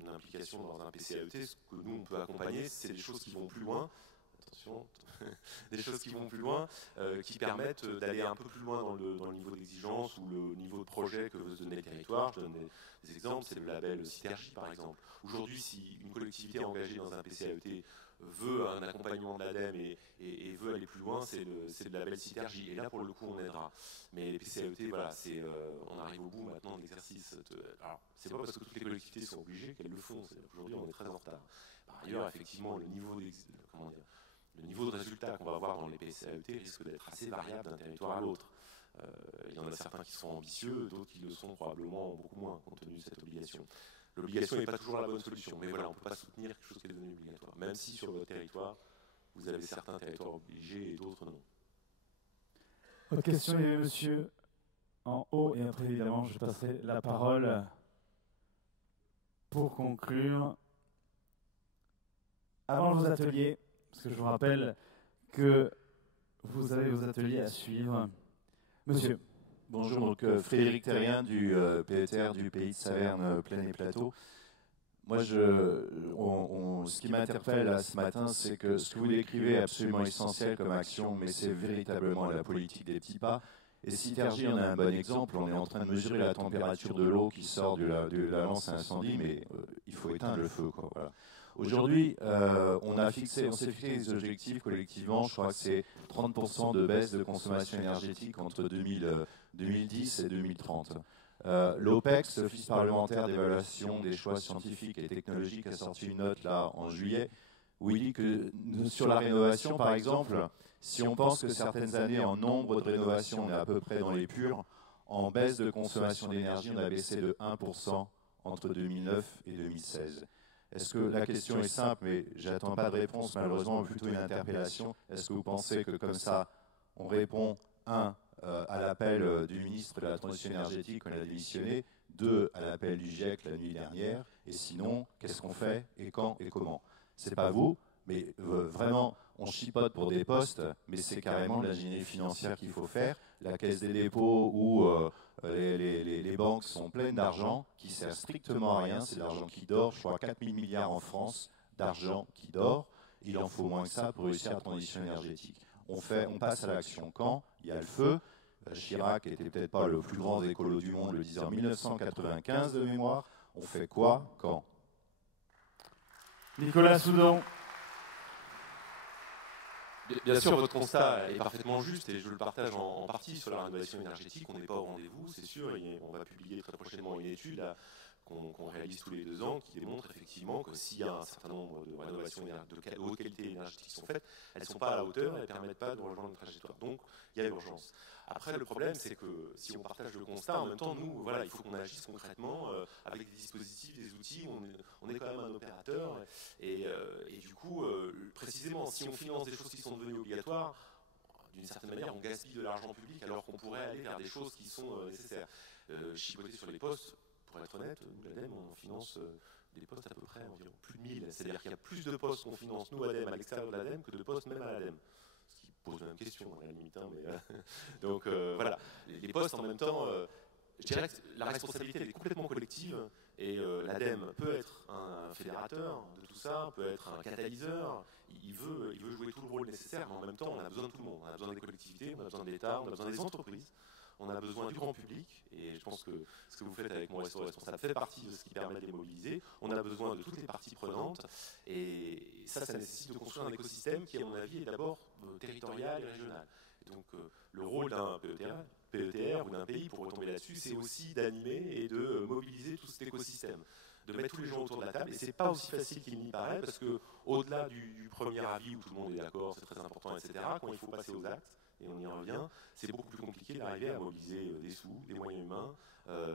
une implication dans un PCAET, ce que nous, on peut accompagner, c'est des choses qui vont plus loin. Attention, des choses qui vont plus loin, qui permettent d'aller un peu plus loin dans le niveau d'exigence ou le niveau de projet que veut se donner le territoire. Je donne des exemples, c'est le label Synergie par exemple. Aujourd'hui, si une collectivité engagée dans un PCAET veut un accompagnement de l'ADEME et veut aller plus loin, c'est le label Synergie. Et là, pour le coup, on aidera. Mais les PCAET, voilà, on arrive au bout maintenant de l'exercice. Alors, c'est pas parce que toutes les collectivités sont obligées qu'elles le font. Aujourd'hui, on est très en retard. Par ailleurs, effectivement, le niveau de résultat qu'on va avoir dans les PCAET risque d'être assez variable d'un territoire à l'autre. Il y en a certains qui sont ambitieux, d'autres qui le sont probablement beaucoup moins, compte tenu de cette obligation. L'obligation n'est pas toujours la bonne solution, mais voilà, on ne peut pas soutenir quelque chose qui est devenu obligatoire, même si sur votre territoire, vous avez certains territoires obligés et d'autres non. Autre question, il y avait monsieur en haut, et après évidemment je passerai la parole pour conclure. Avant vos ateliers, parce que je vous rappelle que vous avez vos ateliers à suivre. Monsieur. Bonjour, donc Frédéric Terrien du PETR du Pays de Saverne, Plaine et Plateau. Moi, ce qui m'interpelle là, ce matin, c'est que ce que vous décrivez est absolument essentiel comme action, mais c'est véritablement la politique des petits pas. Et Synergie en a un bon exemple. On est en train de mesurer la température de l'eau qui sort de la lance à incendie, mais il faut éteindre le feu, quoi. Voilà. Aujourd'hui, on s'est fixé des objectifs collectivement. Je crois que c'est 30% de baisse de consommation énergétique entre 2010 et 2030. L'OPEX, l'Office parlementaire d'évaluation des choix scientifiques et technologiques, a sorti une note là en juillet où il dit que sur la rénovation, par exemple, si on pense que certaines années en nombre de rénovations, on est à peu près dans les purs, en baisse de consommation d'énergie, on a baissé de 1% entre 2009 et 2016. Est-ce que la question est simple, mais j'attends pas de réponse malheureusement, mais plutôt une interpellation. Est-ce que vous pensez que comme ça, on répond, à l'appel du ministre de la Transition énergétique quand il a démissionné, 2, à l'appel du GIEC la nuit dernière, et sinon, qu'est-ce qu'on fait, et quand, et comment? C'est pas vous, mais vraiment, on chipote pour des postes, mais c'est carrément de l'ingénierie financière qu'il faut faire. La Caisse des dépôts ou les banques sont pleines d'argent qui sert strictement à rien, c'est de l'argent qui dort, je crois 4 000 milliards en France d'argent qui dort, il en faut moins que ça pour réussir la transition énergétique. On passe à l'action quand il y a le feu. Chirac n'était peut-être pas le plus grand écolo du monde, le disait en 1995 de mémoire. On fait quoi quand? Nicolas Soudon. Bien sûr, votre constat est parfaitement juste et je le partage en partie sur la rénovation énergétique. On n'est pas au rendez-vous, c'est sûr. On va publier très prochainement une étude là, qu'on réalise tous les 2 ans qui démontre effectivement que s'il y a un certain nombre de rénovations de haute qualité énergétique qui sont faites, elles ne sont pas à la hauteur et elles ne permettent pas de rejoindre une trajectoire. Donc, il y a urgence. Après, le problème, c'est que si on partage le constat, en même temps, nous, voilà, il faut qu'on agisse concrètement avec des dispositifs, des outils. On est quand même un opérateur. Et du coup, précisément, si on finance des choses qui sont devenues obligatoires, d'une certaine manière, on gaspille de l'argent public alors qu'on pourrait aller vers des choses qui sont nécessaires. Chipoter sur les postes, pour être honnête, nous, l'ADEME, on finance des postes à peu près environ plus de 1000. C'est-à-dire qu'il y a plus de postes qu'on finance, nous, ADEME, à l'extérieur de l'ADEME, que de postes même à l'ADEME. Ce qui pose la même question, à la limite. Hein, mais, donc, voilà. Les postes, en même temps, je dirais que la responsabilité, elle est complètement collective. Et l'ADEME peut être un fédérateur de tout ça, peut être un catalyseur. Il veut jouer tout le rôle nécessaire, mais en même temps, on a besoin de tout le monde. On a besoin des collectivités, on a besoin de l'État, on a besoin des entreprises. On a besoin du grand public, et je pense que ce que vous faites avec Mon Resto Responsable fait partie de ce qui permet de les mobiliser. On a besoin de toutes les parties prenantes, et ça nécessite de construire un écosystème qui, à mon avis, est d'abord territorial et régional. Et donc, le rôle d'un PETR ou d'un pays, pour retomber là-dessus, c'est aussi d'animer et de mobiliser tout cet écosystème, de mettre tous les gens autour de la table. Et c'est pas aussi facile qu'il n'y paraît, parce que au-delà du premier avis où tout le monde est d'accord, c'est très important, etc., quand il faut passer aux actes, et on y revient, c'est beaucoup plus compliqué d'arriver à mobiliser des sous, des moyens humains,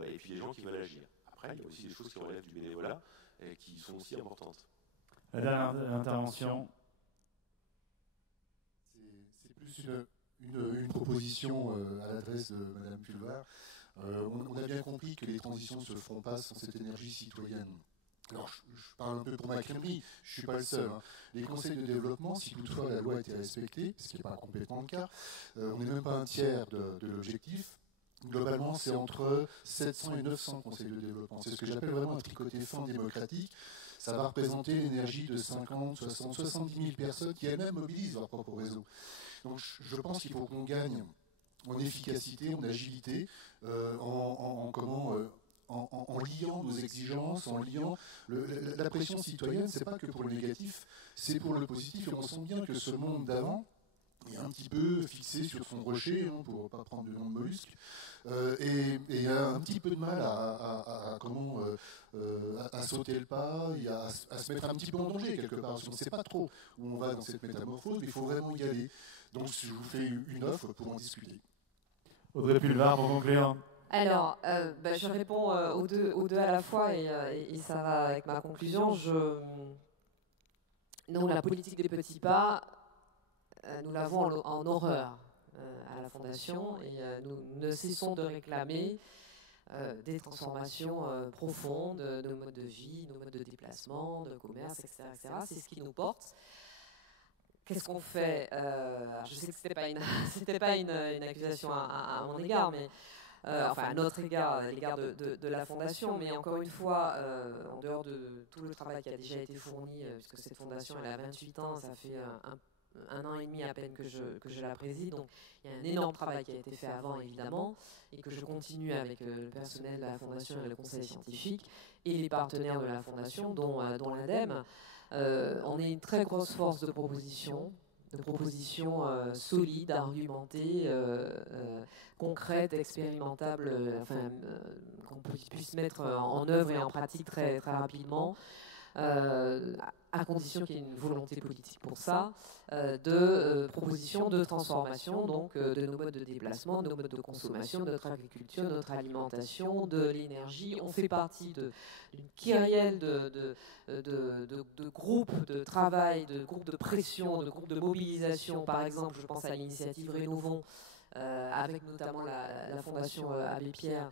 et puis les gens qui veulent agir. Après, il y a aussi des choses qui relèvent du bénévolat, et qui sont aussi importantes. La dernière intervention. C'est plus une proposition à l'adresse de Mme Pulvar. On a bien compris que les transitions ne se feront pas sans cette énergie citoyenne. Alors, je parle un peu pour ma crèmerie, je ne suis pas le seul. Hein. Les conseils de développement, si toutefois la loi a été respectée, ce qui n'est pas complètement le cas, on n'est même pas un tiers de l'objectif. Globalement, c'est entre 700 et 900 conseils de développement. C'est ce que j'appelle vraiment un tricoté fin démocratique. Ça va représenter l'énergie de 50, 60, 70 000 personnes qui elles-mêmes mobilisent leur propre réseau. Donc je pense qu'il faut qu'on gagne en efficacité, en agilité, en liant nos exigences, en liant la pression citoyenne, c'est pas que pour le négatif, c'est pour le positif. Et on sent bien que ce monde d'avant est un petit peu fixé sur son rocher, hein, pour ne pas prendre de nom de mollusque, et a un petit peu de mal à sauter le pas, et à se mettre un petit peu en danger quelque part. On ne sait pas trop où on va dans cette métamorphose, mais il faut vraiment y aller. Donc je vous fais une offre pour en discuter. Audrey Pulvar, pour conclure. Alors, je réponds aux deux à la fois et ça va avec ma conclusion. Nous, la politique des petits pas, nous l'avons en horreur à la Fondation et nous ne cessons de réclamer des transformations profondes de nos modes de vie, nos modes de déplacement, de commerce, etc. C'est ce qui nous porte. Qu'est-ce qu'on fait je sais que ce n'était pas une accusation à mon égard, mais à notre égard, à l'égard de la Fondation, mais encore une fois, en dehors de tout le travail qui a déjà été fourni, puisque cette Fondation elle a 28 ans, ça fait un an et demi à peine que je la préside, donc il y a un énorme travail qui a été fait avant évidemment, et que je continue avec le personnel de la Fondation et le conseil scientifique, et les partenaires de la Fondation, dont l'ADEME. On est une très grosse force de propositions solides, argumentées, concrètes, expérimentables, qu'on puisse mettre en œuvre et en pratique très, très rapidement, à condition qu'il y ait une volonté politique pour ça, de propositions de transformation donc, de nos modes de déplacement, de nos modes de consommation, de notre agriculture, de notre alimentation, de l'énergie. On fait partie d'une kyrielle de groupes de travail, de groupes de pression, de groupes de mobilisation. Par exemple, je pense à l'initiative Rénovons, avec notamment la Fondation Abbé Pierre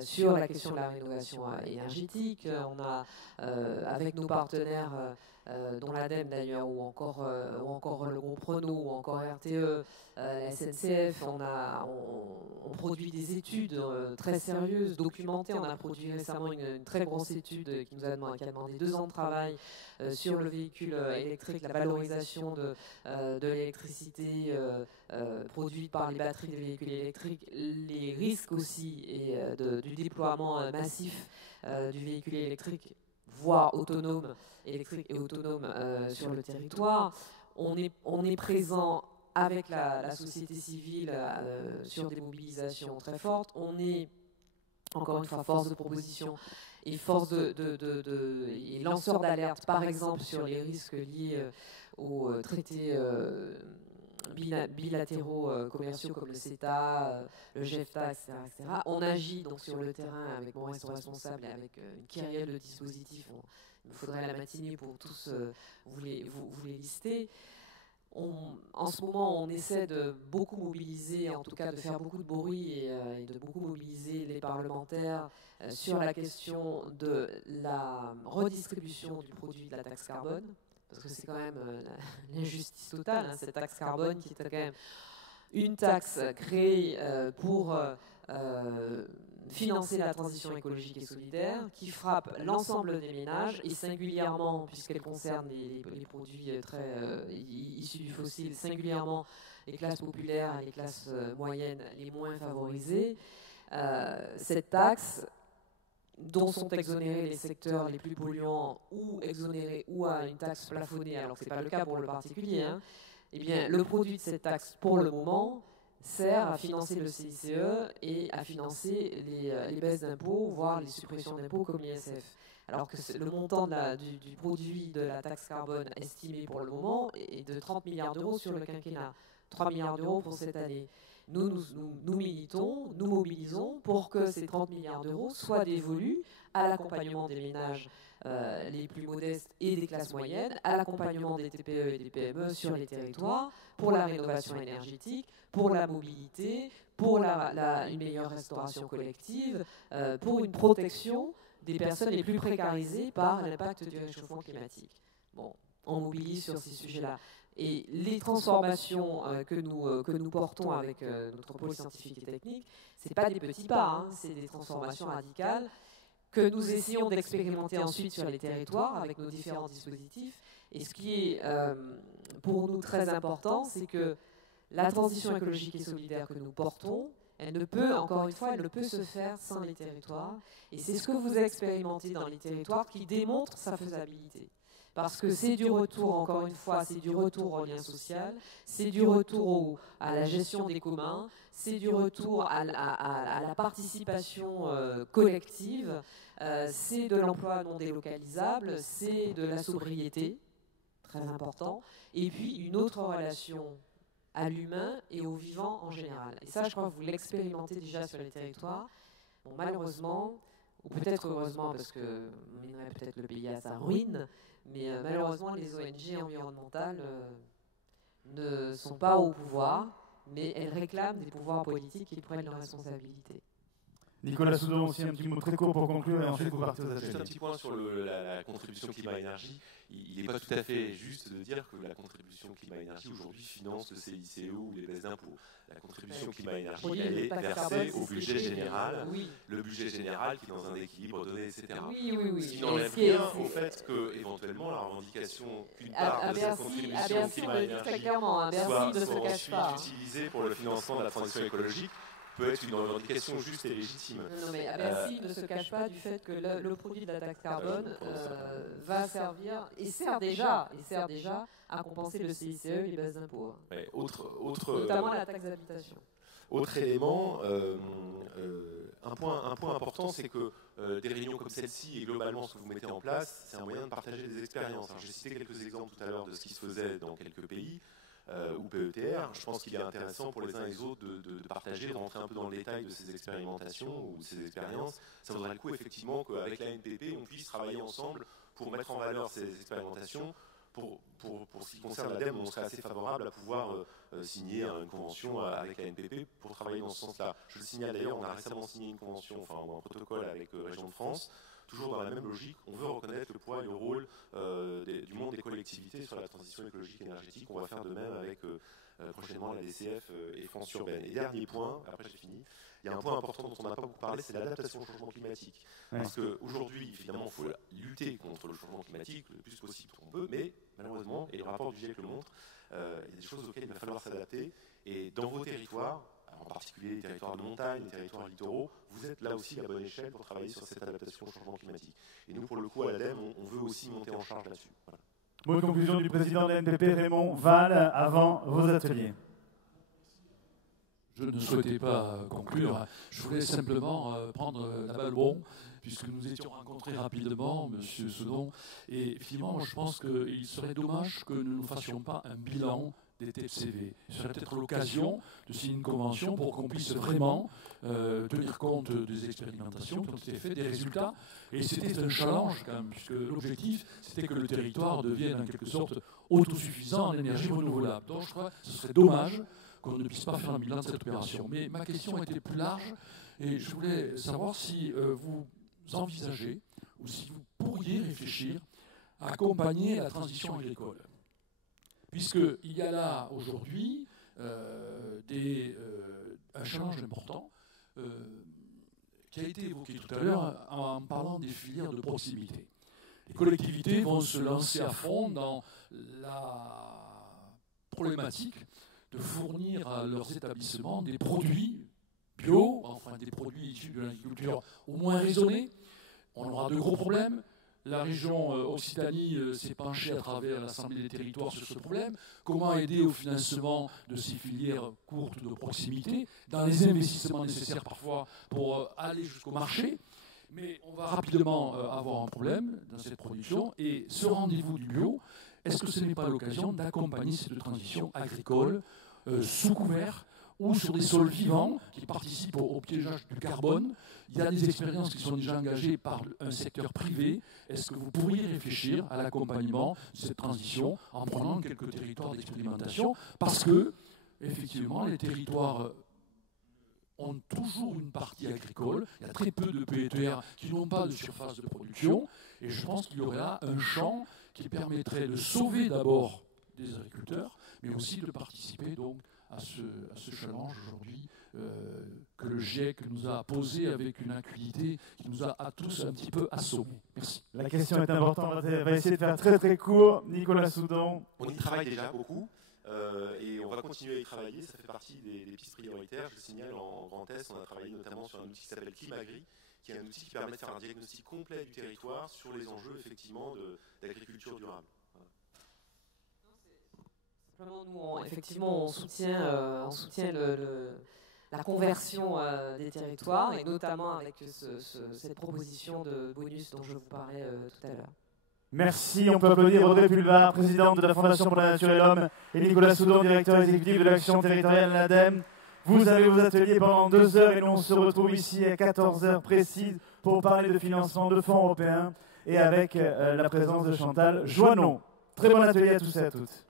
sur la question de la rénovation énergétique. On a, avec nos partenaires, dont l'ADEME d'ailleurs, ou encore le groupe Renault, ou encore RTE, SNCF, on produit des études très sérieuses, documentées. On a produit récemment une très grosse étude qui a demandé 2 ans de travail sur le véhicule électrique, la valorisation de l'électricité produite par les batteries des véhicules électriques, les risques aussi et du déploiement massif du véhicule électrique, voire autonome, électrique et autonome sur le territoire. On est présent avec la société civile sur des mobilisations très fortes. On est, encore une fois, force de proposition et force et lanceur d'alerte, par exemple, sur les risques liés aux traités bilatéraux commerciaux comme le CETA, le GEFTA, etc., etc. On agit donc sur le terrain avec Mon Resto Responsable et avec une kyrielle de dispositifs. Il me faudrait la matinée pour tous vous les lister. En ce moment, on essaie de beaucoup mobiliser, en tout cas de faire beaucoup de bruit et de beaucoup mobiliser les parlementaires sur la question de la redistribution du produit de la taxe carbone, parce que c'est quand même l'injustice totale, cette taxe carbone qui était quand même une taxe créée pour financer la transition écologique et solidaire, qui frappe l'ensemble des ménages, et singulièrement, puisqu'elle concerne les produits issus du fossile, singulièrement les classes populaires et les classes moyennes les moins favorisées. Cette taxe, dont sont exonérés les secteurs les plus polluants ou exonérés ou à une taxe plafonnée, alors que ce n'est pas le cas pour le particulier, eh bien, le produit de cette taxe, pour le moment, sert à financer le CICE et à financer les baisses d'impôts, voire les suppressions d'impôts comme l'ISF. Alors que le montant du produit de la taxe carbone estimé pour le moment est de 30 milliards d'euros sur le quinquennat, 3 milliards d'euros pour cette année. Nous militons, nous mobilisons pour que ces 30 milliards d'euros soient dévolus à l'accompagnement des ménages les plus modestes et des classes moyennes, à l'accompagnement des TPE et des PME sur les territoires, pour la rénovation énergétique, pour la mobilité, pour une meilleure restauration collective, pour une protection des personnes les plus précarisées par l'impact du réchauffement climatique. Bon, on mobilise sur ces sujets-là. Et les transformations que nous portons avec notre pôle scientifique et technique, ce n'est pas des petits pas, hein, c'est des transformations radicales que nous essayons d'expérimenter ensuite sur les territoires avec nos différents dispositifs. Et ce qui est pour nous très important, c'est que la transition écologique et solidaire que nous portons, elle ne peut se faire sans les territoires. Et c'est ce que vous expérimentez dans les territoires qui démontre sa faisabilité. Parce que c'est du retour, encore une fois, c'est du retour au lien social, c'est du retour à la gestion des communs, c'est du retour à la participation collective, c'est de l'emploi non délocalisable, c'est de la sobriété, très important, et puis une autre relation à l'humain et au vivant en général. Et ça, je crois que vous l'expérimentez déjà sur les territoires. Bon, malheureusement, ou peut-être heureusement, parce que on mènerait peut-être le pays à sa ruine, mais malheureusement, les ONG environnementales ne sont pas au pouvoir, mais elles réclament des pouvoirs politiques qui prennent leurs responsabilités. Nicolas Soudon, aussi un petit mot très court pour conclure, et ensuite vous partez aux ateliers. Juste un petit point sur la contribution climat-énergie. Il n'est pas tout à fait juste de dire que la contribution climat-énergie aujourd'hui finance le CICE ou les baisses d'impôts. La contribution climat-énergie, elle est versée au budget général, le budget général qui est dans un équilibre donné, etc. Ce qui n'enlève rien au fait que, éventuellement, la revendication qu'une part de cette contribution climat-énergie soit ensuite utilisée pour le financement de la transition écologique peut être une revendication juste et légitime. Non, mais à Bercy ne se cache pas du fait que le produit de la taxe carbone va servir, et sert déjà à compenser le CICE et les baisses d'impôts. Ouais, notamment la taxe d'habitation. Autre élément, un point important, c'est que des réunions comme celle-ci et globalement ce que vous mettez en place, c'est un moyen de partager des expériences. J'ai cité quelques exemples tout à l'heure de ce qui se faisait dans quelques pays. Ou PETR, je pense qu'il est intéressant pour les uns et les autres de partager, de rentrer un peu dans le détail de ces expérimentations ou de ces expériences. Ça vaudrait le coup effectivement qu'avec la NPP, on puisse travailler ensemble pour mettre en valeur ces expérimentations. Pour ce qui concerne l'ADEME, on serait assez favorable à pouvoir signer une convention avec la NPP pour travailler dans ce sens-là. Je le signale d'ailleurs, on a récemment signé une convention, ou un protocole avec Région de France. Toujours dans la même logique, on veut reconnaître le poids et le rôle du monde des collectivités sur la transition écologique et énergétique. On va faire de même avec prochainement la DCF et France urbaine. Et dernier point, après j'ai fini, il y a un point important dont on n'a pas beaucoup parlé, c'est l'adaptation au changement climatique. Parce qu'aujourd'hui, évidemment, il faut lutter contre le changement climatique le plus possible qu'on peut, mais malheureusement, et le rapport du GIEC le montre, il y a des choses auxquelles il va falloir s'adapter. Et dans vos territoires, en particulier les territoires de montagne, les territoires littoraux, vous êtes là aussi à la bonne échelle pour travailler sur cette adaptation au changement climatique. Et nous, pour le coup, à l'ADEME, on veut aussi monter en charge là-dessus. Voilà. Mot de conclusion du président de la NPP, Raymond Val, avant vos ateliers. Je ne souhaitais pas conclure. Je voulais simplement prendre la balle au bond, puisque nous étions rencontrés rapidement, M. Soudon. Et finalement, je pense qu'il serait dommage que nous ne fassions pas un bilan des TFCV. Ce serait peut-être l'occasion de signer une convention pour qu'on puisse vraiment tenir compte des expérimentations qui ont été faites, des résultats. Et c'était un challenge quand même, puisque l'objectif, c'était que le territoire devienne en quelque sorte autosuffisant en énergie renouvelable. Donc je crois que ce serait dommage qu'on ne puisse pas faire un bilan de cette opération. Mais ma question était plus large, et je voulais savoir si vous envisagez, ou si vous pourriez réfléchir à accompagner la transition agricole. Puisqu'il y a là, aujourd'hui, un challenge important qui a été évoqué tout à l'heure en parlant des filières de proximité. Les collectivités vont se lancer à fond dans la problématique de fournir à leurs établissements des produits bio, enfin des produits issus de l'agriculture au moins raisonnés. On aura de gros problèmes. La région Occitanie s'est penchée à travers l'Assemblée des territoires sur ce problème. Comment aider au financement de ces filières courtes de proximité, dans les investissements nécessaires parfois pour aller jusqu'au marché. Mais on va rapidement avoir un problème dans cette production. Et ce rendez-vous du bio, est-ce que ce n'est pas l'occasion d'accompagner cette transition agricole sous couvert ou sur des sols vivants qui participent au piégeage du carbone. Il y a des expériences qui sont déjà engagées par un secteur privé. Est-ce que vous pourriez réfléchir à l'accompagnement de cette transition en prenant quelques territoires d'expérimentation? Parce que, effectivement, les territoires ont toujours une partie agricole. Il y a très peu de PETR qui n'ont pas de surface de production. Et je pense qu'il y aurait là un champ qui permettrait de sauver d'abord des agriculteurs, mais aussi de participer donc à ce challenge aujourd'hui que le GIEC nous a posé avec une acuité qui nous a à tous un petit peu assommés. Merci. La question est importante, on va essayer de faire très très court. Nicolas Soudon. On y travaille déjà beaucoup. Et on va continuer à y travailler, ça fait partie des pistes prioritaires. Je signale, en Grand Est, on a travaillé notamment sur un outil qui s'appelle Climagri, qui est un outil qui permet de faire un diagnostic complet du territoire sur les enjeux effectivement d'agriculture durable. Voilà. Simplement, nous, effectivement, on soutient la conversion des territoires, et notamment avec cette proposition de bonus dont je vous parlais tout à l'heure. Merci, on peut applaudir Audrey Pulvar, présidente de la Fondation pour la Nature et l'Homme, et Nicolas Soudon, directeur exécutif de l'action territoriale de l'ADEME. Vous avez vos ateliers pendant 2 heures et nous on se retrouve ici à 14 heures précises pour parler de financement de fonds européens et avec la présence de Chantal Joannon. Très bon atelier à tous et à toutes.